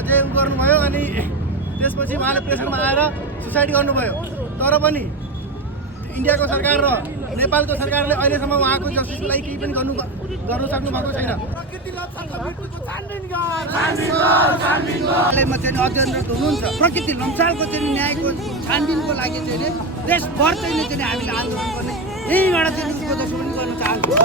अझै गर्नुभयो अनि त्यसपछि उहाँले प्रेसरमा आएर सुसाइड गर्नुभयो। तर पनि इन्डियाको सरकार र नेपालको सरकारले अहिलेसम्म उहाँको जस्टिसलाई केही पनि गर्नु सक्नु भएको छैन। अध्ययनरत हुनुहुन्छ। प्रकृति लम्सालको चाहिँ न्यायको छानबिनको लागि चाहिँ देशभर चाहिँ हामीले आन्दोलन गर्ने यहीँबाट चाहिँ प्रदर्शन पनि गर्न चाहन्छौँ।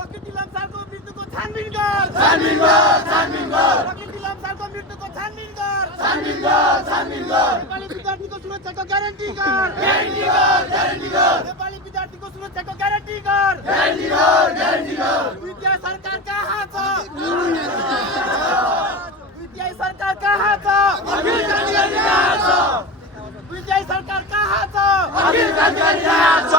प्रकृति लम्सालको मृत्युको छानबिन गर, छानबिन गर, छानबिन गर। प्रकृति लम्सालको मृत्युको छानबिन गर, छानबिन गर, छानबिन गर। नेपाली विद्यार्थीको सुरक्षाको ग्यारेन्टी गर, ग्यारेन्टी गर, ग्यारेन्टी गर। नेपाली विद्यार्थीको सुरक्षाको ग्यारेन्टी गर, ग्यारेन्टी गर, ग्यारेन्टी गर। विद्या सरकार कहाँ छ? विद्या सरकार कहाँ छ? अखिल क्रान्तिकारी कहाँ छ? विद्या सरकार कहाँ छ? अखिल क्रान्तिकारी कहाँ छ?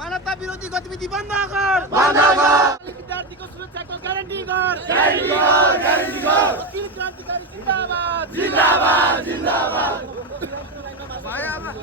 मानवता विरोधी गतिविधि बन्द गर, बन्द गर। विद्यार्थीको सुरक्षाको ग्यारेन्टी गर, ग्यारेन्टी गर, ग्यारेन्टी गर। अखिल क्रान्तिकारी जिन्दाबाद, जिन्दाबाद, जिन्दाबाद।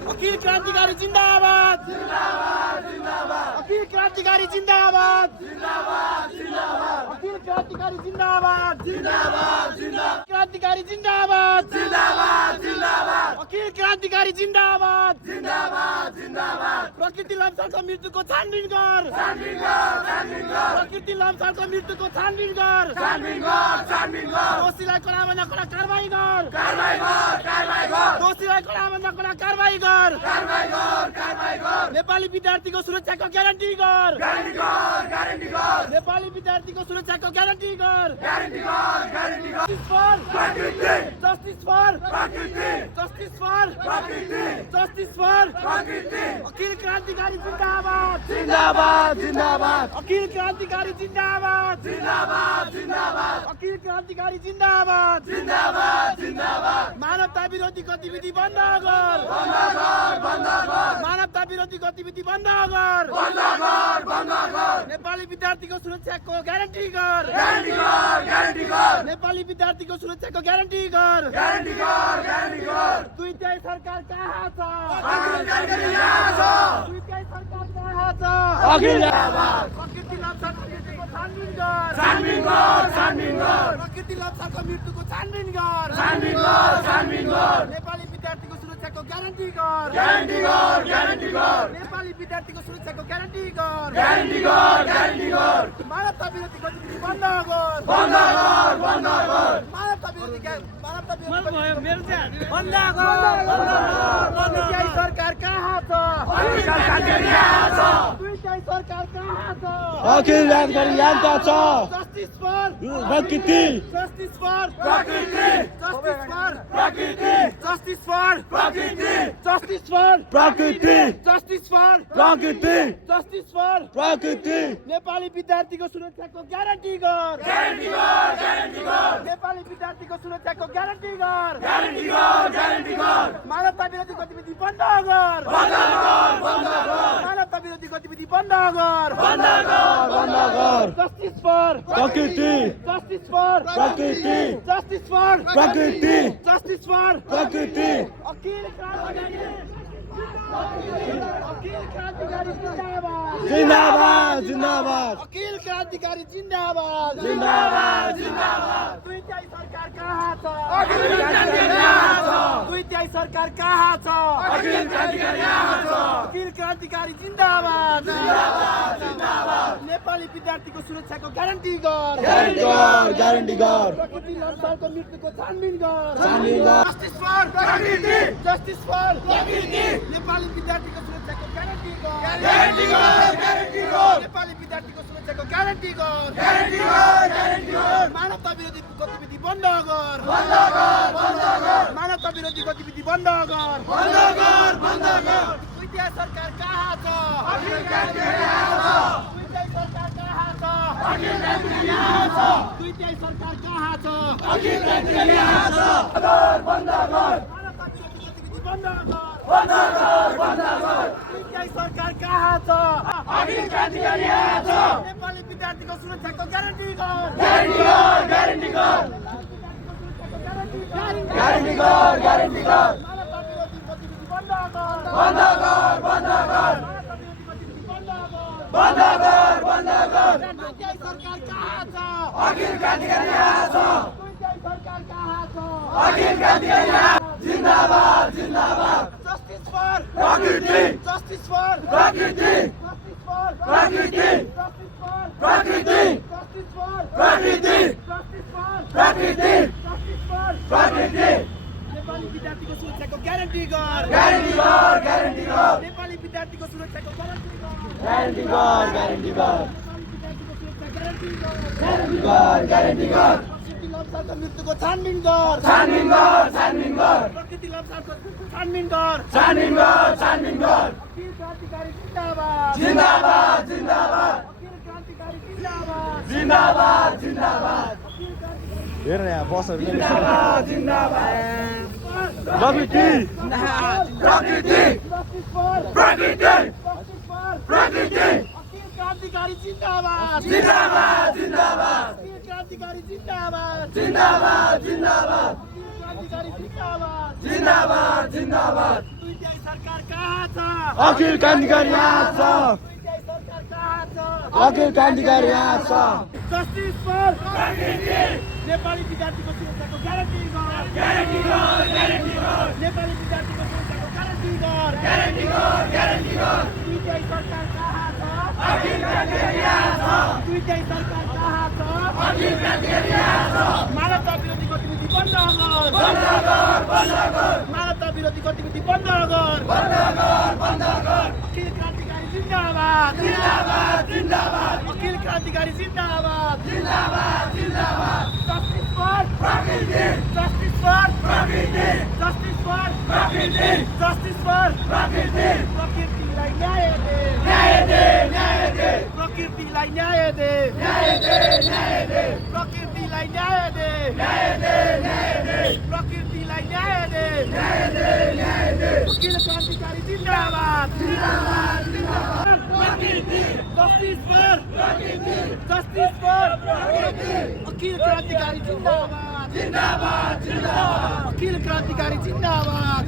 अखिल क्रान्तिकारी जिन्दाबाद, जिन्दाबाद, जिन्दाबाद। अखिल क्रान्तिकारी जिन्दाबाद, जिन्दाबाद, जिन्दाबाद। अखिल क्रान्तिकारी जिन्दाबाद, जिन्दाबाद, जिन्दाबाद। क्रान्तिकारी जिन्दाबाद, जिन्दाबाद, जिन्दाबाद। अखिल क्रान्तिकारी जिन्दाबाद, जिन्दाबाद, जिन्दाबाद। प्रकृति लम्सालको मृत्युको छानबिन गर, छानबिन गर, छानबिन गर। प्रकृति लम्सालको मृत्युको छानबिन गर, छानबिन गर, छानबिन गर। दोषीलाई कडाभन्दा कडा कारबाही गर, कारबाही गर, कारबाही गर। दोषीलाई कडाभन्दा कडा कारबाही गर, कारबाही गर, कारबाही गर। नेपाली विद्यार्थीको सुरक्षाको ग्यारेन्टी गर, ग्यारेन्टी गर, ग्यारेन्टी गर। नेपाली विद्यार्थीको सुरक्षाको ग्यारेन्टी गर, ग्यारेन्टी गर, ग्यारेन्टी गर। जस्टिस फर प्रकृति, जस्टिस फर प्रकृति, जस्टिस फर प्रकृति, जस्टिस फर प्रकृति। अखिल क्रान्तिकारी जिन्दाबाद, जिन्दाबाद, जिन्दाबाद। अखिल क्रान्तिकारी जिन्दाबाद, जिन्दाबाद, जिन्दाबाद। अखिल क्रान्तिकारी जिन्दाबाद, जिन्दाबाद, जिन्दाबाद। मानवता विरोधी गतिविधि बन्द गर, बन्द गर, बन्द गर। मानवता विरोधी गतिविधि बन्द गर, बन्द गर, बन्द गर। नेपाली विद्यार्थीको सुरक्षाको ग्यारेन्टी गर, ग्यारेन्टी गर, ग्यारेन्टी गर। नेपाली विद्यार्थीको सुरक्षाको ग्यारेन्टी गर, ग्यारेन्टी गर, ग्यारेन्टी गर। दुई तिहाई सरकार कहाँ छ? अखिल क्रान्तिकारी कहाँ छ? दुई तिहाई सरकार कहाँ छ? अखिल जिन्दाबाद। प्रकृति लम्सालको मृत्युको छानबिन गर, छानबिन गर, छानबिन गर। प्रकृति लम्सालको मृत्युको छानबिन गर, छानबिन गर, छानबिन गर। नेपाली विद्यार्थीको सुरक्षाको ग्यारेन्टी गर, ग्यारेन्टी गर, ग्यारेन्टी गर। नेपाली विद्यार्थीको सुरक्षाको ग्यारेन्टी गर, ग्यारेन्टी गर, ग्यारेन्टी गर। मानवता विरोधी गतिविधि बन्द गर, बन्द गर, बन्द गर। मानवता विरोधी बन्द गर, बन्द गर, बन्द गर। सरकार कहाँ छ? अखिल क्रान्तिकारी कहाँ छ? दुई तिहाई सरकार कहाँ छ? अखिल क्रान्तिकारी यहाँ छ। जस्टिस फर प्रकृति, जस्टिस फर प्रकृति, जस्टिस फर प्रकृति, जस्टिस फर प्रकृति, जस्टिस फर प्रकृति, जस्टिस फर प्रकृति, जस्टिस फर प्रकृति। नेपाली विद्यार्थीको सुरक्षाको ग्यारेन्टी गर, ग्यारेन्टी गर, ग्यारेन्टी गर। नेपाली विद्यार्थीको सुरक्षाको ग्यारेन्टी गर, ग्यारेन्टी गर, ग्यारेन्टी गर। मानवता विरोधी गतिविधि बन्द गर, बन्द गर, बन्द गर। मानवता विरोधी गतिविधि बन्द गर, बन्द गर, बन्द गर। जस्टिस फर प्रकृति, जस्टिस फर प्रकृति, जस्टिस फर प्रकृति, जस्टिस फर प्रकृति। अखिल क्रान्तिकारी जिन्दाबाद, जिन्दाबाद, जिन्दाबाद। अखिल क्रान्तिकारी जिन्दाबाद, जिन्दाबाद, जिन्दाबाद। दुई तिहाई सरकार कहाँ छ? अखिल क्रान्तिकारी कहाँ छ? दुई तिहाई सरकार कहाँ छ? अखिल क्रान्तिकारी कहाँ छ? अखिल क्रान्तिकारी जिन्दाबाद, जिन्दाबाद, जिन्दाबाद। नेपाली विद्यार्थीको सुरक्षाको ग्यारेन्टी गर, ग्यारेन्टी गर, ग्यारेन्टी गर। प्रकृति लम्सालको मृत्युको छानबिन गर, छानबिन गर। जस्टिस फर प्रकृति, जस्टिस फर प्रकृति। नेपाली विद्यार्थीको सुरक्षाको ग्यारेन्टी गर, ग्यारेन्टी गर, ग्यारेन्टी गर। नेपाली विद्यार्थीको सुरक्षाको ग्यारेन्टी गर, ग्यारेन्टी गर, ग्यारेन्टी गर। मानवता विरोधी गतिविधि बन्द गर, बन्द गर, बन्द गर। मानवता विरोधी गतिविधि बन्द गर, बन्द गर, बन्द गर। दुई तिहाई सरकार कहाँ छ? अखिल क्रान्तिकारी कहाँ छ? दुई तिहाई सरकार कहाँ छ? दुई तिहाई सरकार कहाँ छ? दुई तिहाई सरकार कहाँ छ? नेपाली विद्यार्थीको सुरक्षाको ग्यारेन्टी गर। मानवता विरोधी गतिविधि बन्द गर। दुई तिहाई सरकार कहाँ छ? दुई तिहाई सरकार कहाँ छ? Justice for Prakriti! Justice for Prakriti! Justice for Prakriti! Justice for Prakriti! Justice for Prakriti! Justice for Prakriti! Justice for Prakriti! Nepali विद्यार्थीको सुरक्षाको ग्यारेन्टी गर। Guarantee God! Guarantee God! Nepali विद्यार्थीको सुरक्षाको ग्यारेन्टी गर। Guarantee God! Guarantee God! Nepali विद्यार्थीको सुरक्षा guarantee गर। Guarantee God! Guarantee God! प्रकृति लम्सालको मृत्युको छानबिन गर। छानबिन गर! छानबिन गर! प्रकृति लम्सालको छानबिन गर। छानबिन गर! छानबिन गर! अखिल क्रान्तिकारी जिन्दाबाद। जिन्दाबाद! जिन्दाबाद! अखिल क्रान्तिकारी जिन्दाबाद। जिन्दाबाद! जिन्दाबाद! अखिल क्रान्तिकारी हेर यहाँ बसहरू जिन्दाबाद! जिन्दाबाद! प्रकृति प्रकृति! Justice for प्रकृति! Justice for प्रकृति! अखिल क्रान्तिकारी जिन्दाबाद। जिन्दाबाद! जिन्दाबाद! अखिल क्रान्तिकारी जिन्दाबाद। जिन्दाबाद! जिन्दाबाद! अखिल क्रान्तिकारी जिन्दाबाद। जिन्दाबाद! जिन्दाबाद! दुई तिहाई सरकार कहाँ छ? अखिल क्रान्तिकारी यहाँ छ। दुई तिहाई सरकार कहाँ छ? अखिल क्रान्तिकारी यहाँ छ। Justice for नेपाली विद्यार्थीको सुरक्षाको ग्यारेन्टी गर। नेपाली विद्यार्थीको सुरक्षाको ग्यारेन्टी गर। दुई तिहाई सरकार कहाँ छ? दुई तिहाई सरकार कहाँ छ? मानवता विरोधी गतिविधि बन्द गर। मानवता विरोधी गतिविधि बन्द गर। अखिल क्रान्तिकारी जिन्दाबाद। अखिल क्रान्तिकारी जिन्दाबाद। Justice for Justice for Justice for Justice for प्रकृतिलाई न्याय दे। प्रकृतिलाई न्याय दे। प्रकृतिलाई न्याय दे। प्रकृतिलाई न्याय they. Akhil Krantikari Zindabad. Justice for Justice for अखिल क्रान्तिकारी जिन्दाबाद। अखिल क्रान्तिकारी जिन्दाबाद।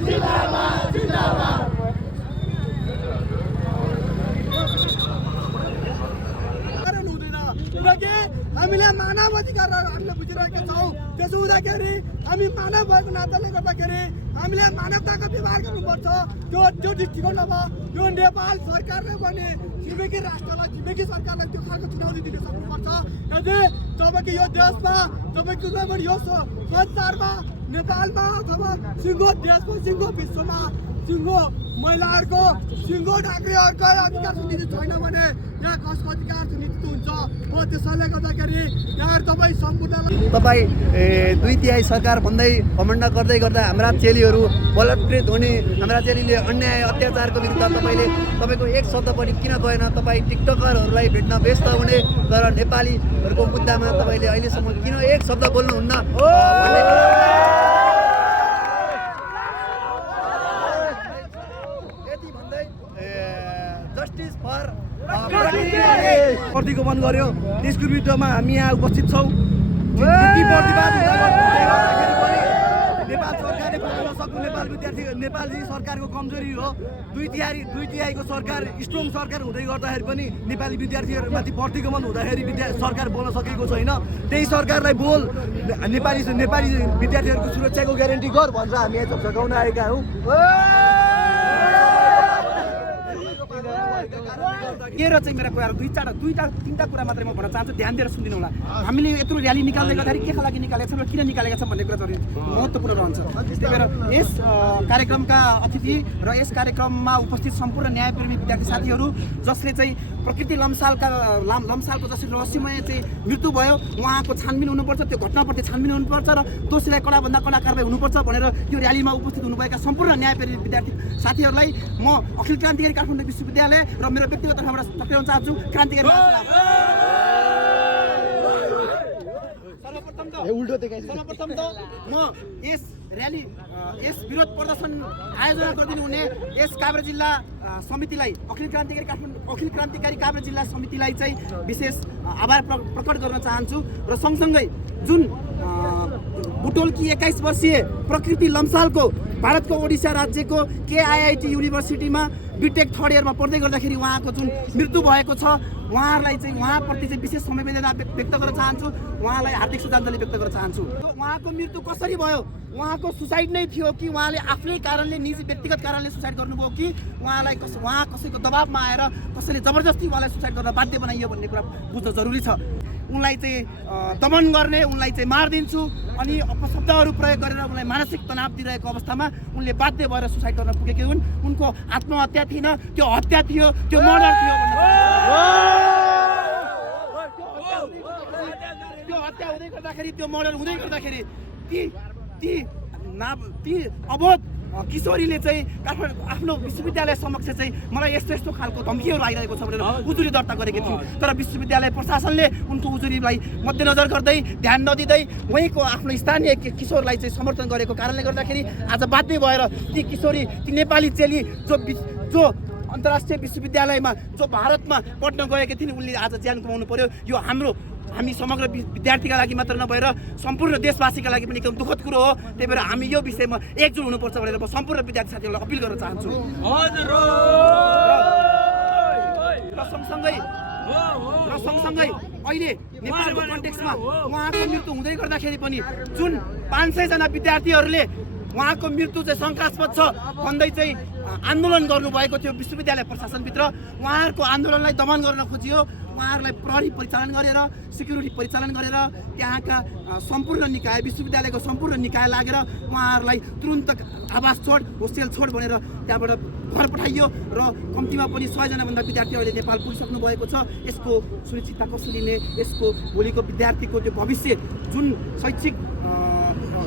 कारण हुँदैन किनकि हामीलाई मानव अधिकारहरू हामीले बुझिरहेका छौँ। त्यसो हुँदाखेरि हामी मानव भएको नाताले गर्दाखेरि हामीले मानवताको व्यवहार गर्नुपर्छ। त्यो दृष्टिकोणमा यो नेपाल सरकारले पनि छिमेकी राष्ट्रलाई छिमेकी सरकारलाई त्यो खालको चुनौती दिन सक्नुपर्छ। यदि तपाईँको यो देशमा तपाईँको पनि यो संसारमा नेपालमा अथवा सिङ्गो देशको सिङ्गो विश्वमा सिङ्गो महिलाहरूको सिङ्गो नागरिकहरूको अधिकार सुनिश्चित छैन भने यहाँ कसको अधिकार सुनिश्चित हुन्छ हो। त्यसैले गर्दाखेरि यहाँ तपाईँ सम्पूर्ण दुई तिहाई सरकार भन्दै घमण्ड गर्दै गर्दा हाम्रा चेलीहरू बलात्कृत हुने, हाम्रा चेलीले अन्याय अत्याचारको विरुद्ध तपाईँको एक शब्द पनि किन गएन? तपाईँ टिकटकरहरूलाई भेट्न व्यस्त हुने तर नेपालीहरूको मुद्दामा तपाईँले अहिलेसम्म किन एक शब्द बोल्नुहुन्न भन्ने यति भन्दै जस्टिस फर प्रतिको बन्द गर्यो। त्यसको विरुद्धमा हामी यहाँ उपस्थित छौँ। यति प्रतिवाद नेपाल सरकारले बुझ्न सक्नु नेपाली सरकारको कमजोरी हो। दुई तिहाईको सरकार स्ट्रङ सरकार हुँदै गर्दाखेरि पनि नेपाली विद्यार्थीहरूमाथि प्रतिगमन हुँदाखेरि सरकार बोल्न सकेको छैन। त्यही सरकारलाई बोल नेपाली विद्यार्थीहरूको सुरक्षाको ग्यारेन्टी गर भनेर हामी यहाँ झकझकाउन आएका हौँ। के र चाहिँ मेरा कुराहरू दुईवटा तिनवटा कुरा मात्रै म भन्न चाहन्छु, ध्यान दिएर सुनिदिनु होला। हामीले यत्रो र्याली निकाल्दै गर्दाखेरि के लागि निकालेका छौँ र किन निकालेका छौँ भन्ने कुरा चाहिँ महत्त्वपूर्ण रहन्छ। त्यही भएर यस कार्यक्रमका अतिथि र यस कार्यक्रममा उपस्थित सम्पूर्ण न्यायप्रेमी विद्यार्थी साथीहरू जसले चाहिँ प्रकृति लम्सालको जसरी रहस्यमय चाहिँ मृत्यु भयो उहाँको छानबिन हुनुपर्छ, त्यो घटनाप्रति छानबिन हुनुपर्छ र दोषीलाई कडाभन्दा कडा कारबाही हुनुपर्छ भनेर यो र्यालीमा उपस्थित हुनुभएका सम्पूर्ण न्यायप्रेमी विद्यार्थी साथीहरूलाई म अखिल क्रान्तिकारी काठमाडौँ विश्वविद्यालय र मेरो व्यक्तिगत तर्फबाट टक्राउन चाहन्छु। क्रान्तिकारी उल्टो देखाइन्छ। सर्वप्रथम त म यस र्याली यस विरोध प्रदर्शन आयोजना गरिदिनु हुने यस काभ्रे जिल्ला समितिलाई अखिल क्रान्तिकारी काभ्रे जिल्ला समितिलाई चाहिँ विशेष आभार प्रकट गर्न चाहन्छु र सँगसँगै जुन बुटोलकी 21 वर्षीय प्रकृति लम्सालको भारतको ओडिसा राज्यको KIIT युनिभर्सिटीमा बिटेक थर्ड इयरमा पढ्दै गर्दाखेरि उहाँको जुन मृत्यु भएको छ उहाँहरूलाई चाहिँ उहाँप्रति चाहिँ विशेष संवेदना व्यक्त गर्न चाहन्छु, उहाँलाई हार्दिक श्रद्धाञ्जली व्यक्त गर्न चाहन्छु। उहाँको मृत्यु कसरी भयो? उहाँको सुसाइड नै थियो कि उहाँले आफ्नै कारणले निजी व्यक्तिगत कारणले सुसाइड गर्नुभयो कि उहाँ कसैको दबावमा आएर कसैले जबरजस्ती उहाँलाई सुसाइड गर्न बाध्य बनाइयो भन्ने कुरा बुझ्न जरुरी छ। उनलाई चाहिँ दमन गर्ने, उनलाई चाहिँ मारिदिन्छु अनि अपशब्दहरू प्रयोग गरेर उनलाई मानसिक तनाव दिइरहेको अवस्थामा उनले बाध्य भएर सुसाइड गर्न पुगेकी हुन्। उनको आत्महत्या थिएन, त्यो हत्या थियो, त्यो मर्डर थियो त्यो हत्या हुँदै गर्दाखेरि, त्यो मर्डर हुँदै गर्दाखेरि ती अबोध किशोरीले चाहिँ काठमाडौँ आफ्नो विश्वविद्यालय समक्ष चाहिँ मलाई यस्तो यस्तो खालको धम्कीहरू आइरहेको छ भनेर उजुरी दर्ता गरेकी थिइन्। तर विश्वविद्यालय प्रशासनले उनको उजुरीलाई मध्यनजर गर्दै ध्यान नदिँदै वहीँको आफ्नो स्थानीय किशोरलाई चाहिँ समर्थन गरेको कारणले गर्दाखेरि आज बाध्य भएर ती किशोरी, ती नेपाली चेली जो अन्तर्राष्ट्रिय विश्वविद्यालयमा जो भारतमा पढ्न गएकी थिइन् उनले आज ज्यान गुमाउनु पर्यो। यो हामी समग्र विद्यार्थीका लागि मात्र नभएर सम्पूर्ण देशवासीका लागि पनि एकदम दुःखद कुरो हो। त्यही भएर हामी यो विषयमा एकजुट हुनुपर्छ भनेर म सम्पूर्ण विद्यार्थी साथीहरूलाई अपिल गर्न चाहन्छु। र सँगसँगै अहिले नेपालको कन्टेक्समा उहाँको मृत्यु हुँदै गर्दाखेरि पनि जुन 500 जना विद्यार्थीहरूले उहाँको मृत्यु चाहिँ शङ्कास्पद छ भन्दै चाहिँ आन्दोलन गर्नुभएको थियो विश्वविद्यालय प्रशासनभित्र। उहाँहरूको आन्दोलनलाई दमन गर्न खोजियो, उहाँहरूलाई प्रहरी परिचालन गरेर, सिक्युरिटी परिचालन गरेर त्यहाँका सम्पूर्ण निकाय, विश्वविद्यालयको सम्पूर्ण निकाय लागेर उहाँहरूलाई तुरुन्त आवास छोड, होस्टेल छोड भनेर त्यहाँबाट घर पठाइयो र कम्तीमा पनि 100 जनाभन्दा विद्यार्थी अहिले नेपाल पुगिसक्नु भएको छ। यसको सुनिश्चितता कसरी लिने, यसको भोलिको विद्यार्थीको त्यो भविष्य जुन शैक्षिक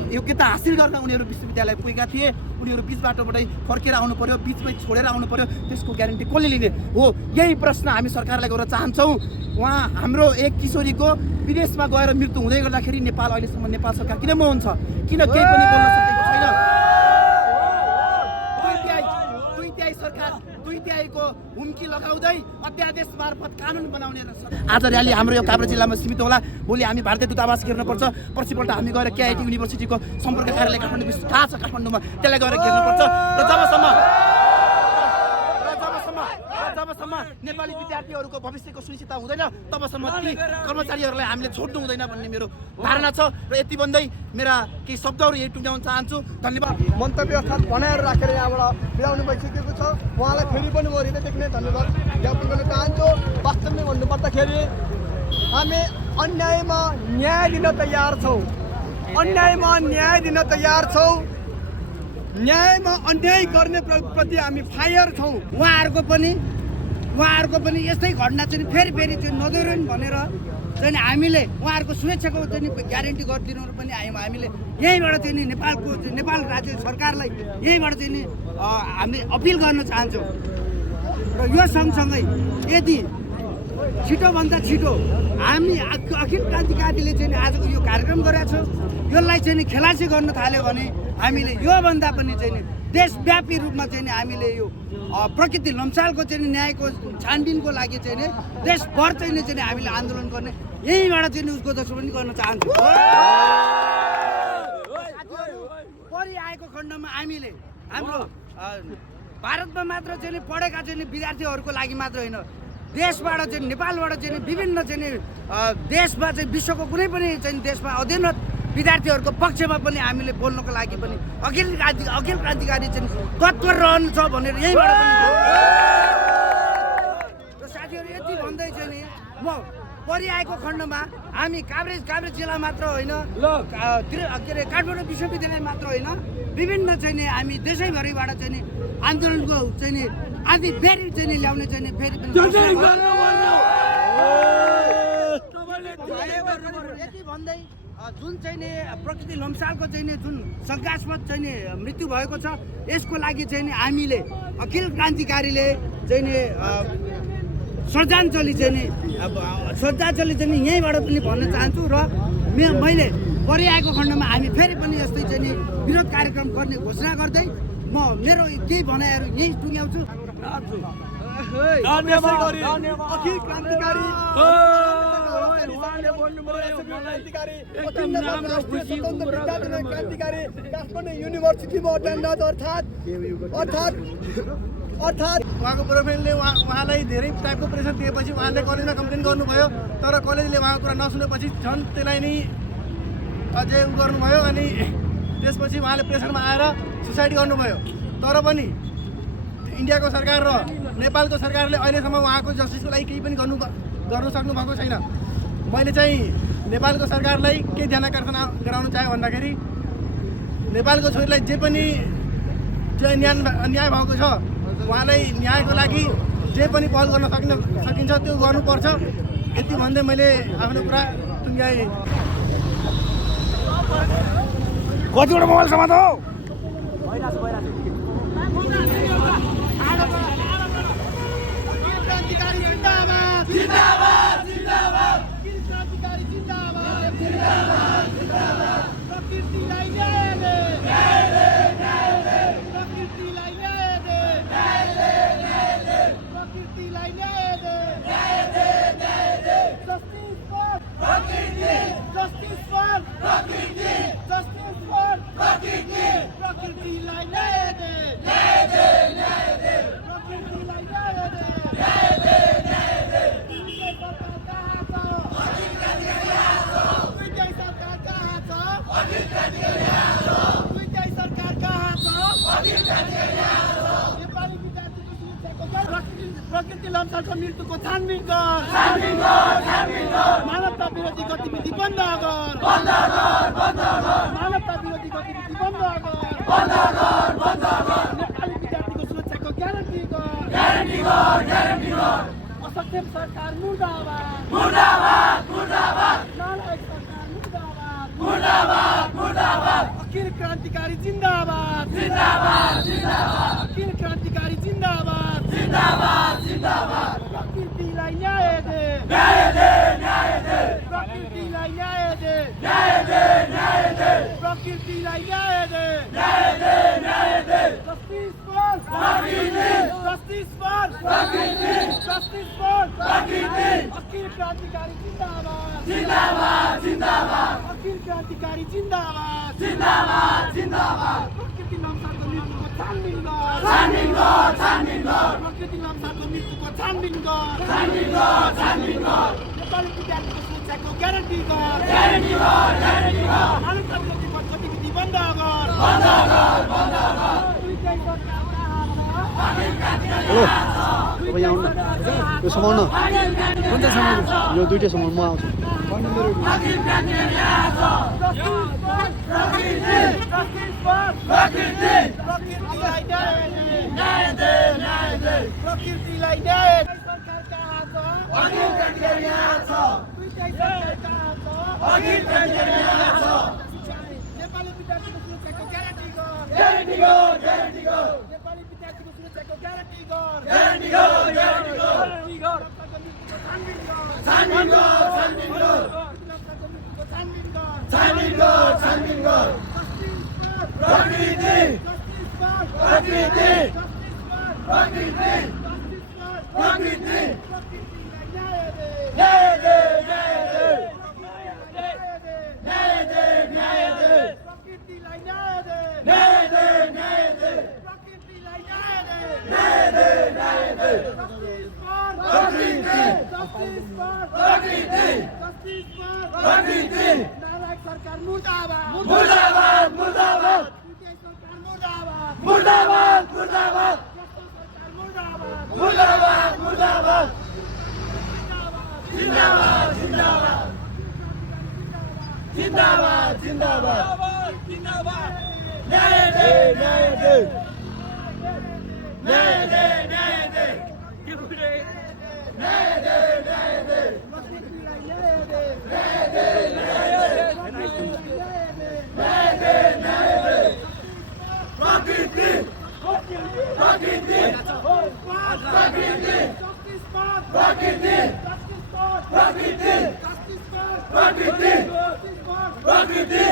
योग्यता हासिल गर्न उनीहरू विश्वविद्यालय पुगेका थिए, उनीहरू बिच बाटोबाटै फर्केर आउनु पर्यो, बिचमै छोडेर आउनु पर्यो, त्यसको ग्यारेन्टी कसले लिने हो? यही प्रश्न हामी सरकारलाई गर्न चाहन्छौँ। उहाँ हाम्रो एक किशोरीको विदेशमा गएर मृत्यु हुँदै गर्दाखेरि नेपाल अहिलेसम्म नेपाल सरकार किन मौन छ? किन केही पनि बोल्न सकेको छैन? दुई तिहाईको हुम्की लगाउँदै अध्यादेश मार्फत कानुन बनाउने आज र्याली हाम्रो यो काभ्रे जिल्लामा सीमित होला। भोलि हामी भारतीय दूतावास घेर्नुपर्छ, पर्सिपल्ट हामी गएर KIIT युनिभर्सिटीको सम्पर्क कार्यालय काठमाडौँ कहाँ छ काठमाडौँमा त्यसलाई गएर घेर्नुपर्छ। र जबसम्म नेपाली विद्यार्थीहरूको भविष्यको सुनिश्चितता हुँदैन तबसम्म ती कर्मचारीहरूलाई हामीले छोड्नु हुँदैन भन्ने मेरो धारणा छ। र यति भन्दै मेरा केही शब्दहरू यही टुङ्ग्याउन चाहन्छु। धन्यवाद। मन्तव्य अर्थात् बनाएर राखेर यहाँबाट बिराउनु भइसकेको छ। उहाँलाई फेरि पनि म हृदय देख्ने धन्यवाद ज्ञापन गर्न चाहन्छु। वास्तवमै भन्नुपर्दाखेरि हामी अन्यायमा न्याय दिन तयार छौँ, अन्यायमा न्याय दिन तयार छौँ, न्यायमा अन्याय गर्ने प्रति हामी फायर छौँ। उहाँहरूको पनि यस्तै घटना चाहिँ फेरि चाहिँ नदोहोरिन् भनेर चाहिँ हामीले उहाँहरूको सुरक्षाको चाहिँ ग्यारेन्टी गरिदिनु पनि हामीले यहीँबाट चाहिँ नेपाल राज्य सरकारलाई यहीँबाट चाहिँ हामी अपिल गर्न चाहन्छौँ। र यो सँगसँगै यदि छिटोभन्दा छिटो हामी अखिल क्रान्तिकारीले चाहिँ आजको यो कार्यक्रम गरेका छौँ, यसलाई चाहिँ खेलासी गर्न थाल्यो भने हामीले योभन्दा पनि चाहिँ देशव्यापी रूपमा चाहिँ हामीले यो प्रकृति लम्सालको चाहिँ न्यायको छानबिनको लागि चाहिँ देशभर चाहिँ हामीले आन्दोलन गर्ने यहीँबाट चाहिँ उसको जसो पनि गर्न चाहन्छु। परिआएको खण्डमा हामीले हाम्रो भारतमा मात्र चाहिँ पढेका चाहिँ विद्यार्थीहरूको लागि मात्र होइन, देशबाट चाहिँ नेपालबाट चाहिँ विभिन्न चाहिँ देशमा चाहिँ विश्वको कुनै पनि चाहिँ देशमा अध्ययनरत विद्यार्थीहरूको पक्षमा पनि हामीले बोल्नको लागि पनि अखिल क्रान्तिकारी चाहिँ तत्पर रहनु छ भनेर यहीँबाट पनि र साथीहरू यति भन्दै चाहिँ नि म परिआएको खण्डमा हामी काभ्रे जिल्ला मात्र होइन, के अरे काठमाडौँ विश्वविद्यालय मात्र होइन, विभिन्न चाहिँ नि हामी देशैभरिबाट चाहिँ नि आन्दोलनको चाहिँ नि आदि फेरि चाहिँ नि ल्याउने चाहिँ नि फेरि यति भन्दै जुन चाहिँ नि प्रकृति लम्सालको चाहिँ नि जुन शङ्कास्पद चाहिँ नि मृत्यु भएको छ यसको लागि चाहिँ नि हामीले अखिल क्रान्तिकारीले चाहिँ नि श्रद्धाञ्जली चाहिँ नि यहीँबाट पनि भन्न चाहन्छु। र मैले परिआएको खण्डमा हामी फेरि पनि यस्तै चाहिँ नि विरोध कार्यक्रम गर्ने घोषणा गर्दै म मेरो केही भनाइहरू यही टुङ्ग्याउँछु। अखिल क्रान्तिकारी क्रान्तिकारी काठमाडौँ युनिभर्सिटीमा अटेन्डन्ट अर्थात् उहाँको प्रोफेसरले उहाँलाई धेरै टाइपको प्रेसर दिएपछि उहाँले कलेजमा कम्प्लेन गर्नुभयो, तर कलेजले उहाँको कुरा नसुनेपछि झन् त्यसलाई नै अझै उ गर्नुभयो। अनि त्यसपछि उहाँले प्रेसरमा आएर सुसाइड गर्नुभयो। तर पनि इन्डियाको सरकार र नेपालको सरकारले अहिलेसम्म उहाँको जस्टिसको लागि केही पनि गर्नु सक्नु भएको छैन। मैले चाहिँ नेपालको सरकारलाई के ध्यान आकर्षण गराउन चाहे भन्दाखेरि नेपालको छोरीलाई जे पनि अन्याय भएको छ उहाँलाई न्यायको लागि जे पनि पहल गर्न सकिन्छ त्यो गर्नुपर्छ। यति भन्दै मैले आफ्नो कुरा टुङ्ग्याएँ। कतिवटा मोबाइल समात हो क्रान्तिकारी जिन्दाबाद जिन्दाबाद जिन्दाबाद क्रान्तिकारी जिन्दाबाद जिन्दाबाद जिन्दाबाद प्रकृतिलाई न्याय दे न्याय दे न्याय दे प्रकृतिलाई न्याय दे न्याय दे न्याय दे प्रकृतिलाई न्याय दे न्याय दे न्याय दे जस्टिस फर प्रकृति जस्टिस फर प्रकृति जस्टिस फर प्रकृति प्रकृतिलाई न्याय दे न्याय दे न्याय दे प्रकृतिलाई न्याय दे न्याय दे न्याय दे दुईटै सरकार कहाँ छ दुईटै सरकार कहाँ छ दुईटै सरकार कहाँ छ नेपाली विद्यार्थीको सुरक्षाको प्रकृति लम्सालको मृत्युको छानबिन गर मानवता विरोधी गतिविधि बन्द गर मानवता विरोधी गतिविधि बन्द गर नेपाली विद्यार्थीको सुरक्षाको ग्यारेन्टी गर असक्षम सरकार मुर्दाबाद नालायक सरकार मुर्दाबाद अखिल क्रान्तिकारी जिन्दाबाद अखिल क्रान्तिकारी जिन्दाबाद प्रकृतिलाई न्याय दे प्रकृतिलाई न्याय दे प्रकृतिलाई न्याय दे justice for justice for Akhil Krantikari जिन्दाबाद अखिल क्रान्तिकारी जिन्दाबाद प्रकृति लम्सालको मृत्युको छानबिन गर प्रकृति लम्सालको मृत्युको छानबिन गर नेपाली विद्यार्थीको सुरक्षाको ग्यारेन्टी गर मानवता विरोधी गतिविधि बन्द गर दुईटै सरकार तपाईँ आउनु न यो समाउन कुन चाहिँ समाउनु यो दुइटै समाउनु म आउँछु प्रकृतिलाई न्याय सरकार कहाँ छ दुईटै सरकार कहाँ छ नेपाली विद्यार्थीको सुरक्षाको ग्यारेन्टी गर नेपाली विद्यार्थीको सुरक्षाको ग्यारेन्टी गर नालायक सरकार मुर्दाबाद प्रकृति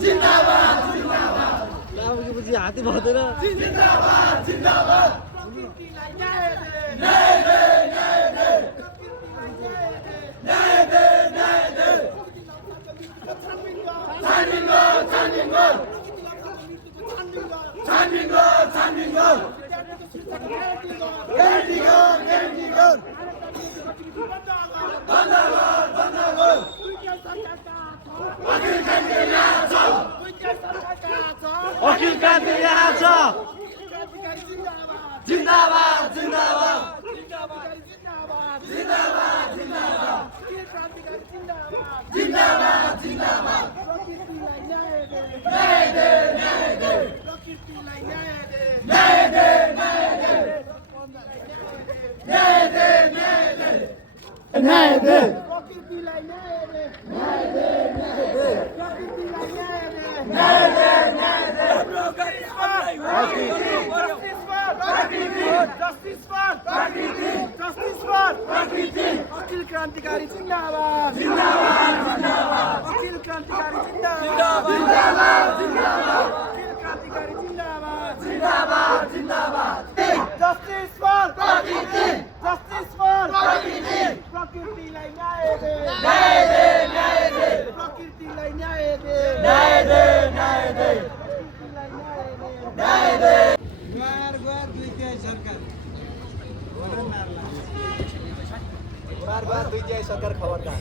जिन्दाबाद जिन्दाबाद हात्ती भर्दैन जिन्दाबाद जिन्दाबाद प्रकृतिलाई न्याय दे न्याय दे न्याय दे न्याय दे न्याय दे छानबिन गर छानबिन गर छानबिन गर छानबिन गर ग्यारेन्टी गर ग्यारेन्टी गर बन्द गर बन्द गर अखिल क्रान्ति यहाँ छ अखिल क्रान्ति यहाँ छ जिन्दाबाद जिन्दाबाद जिन्दाबाद जिन्दाबाद जिन्दाबाद जिन्दाबाद न्याय दे न्याय दे न्याय दे न्याय दे न्याय दे न्याय दे न्याय दे प्रकृतिलाई न्याय दे न्याय दे प्रकृतिलाई न्याय न्याय दे दे न्याय they Justice for Akhil Krantikari Zindabad Zindabad Zindabad Akhil Krantikari Zindabad Zindabad Zindabad Akhil Krantikari Zindabad Zindabad Zindabad Justice for प्रकृतिलाई न्याय दे न्याय दे न्याय दे प्रकृतिलाई न्याय दे न्याय दे न्याय दे न्याय दे बार दुई सरकार खबरदार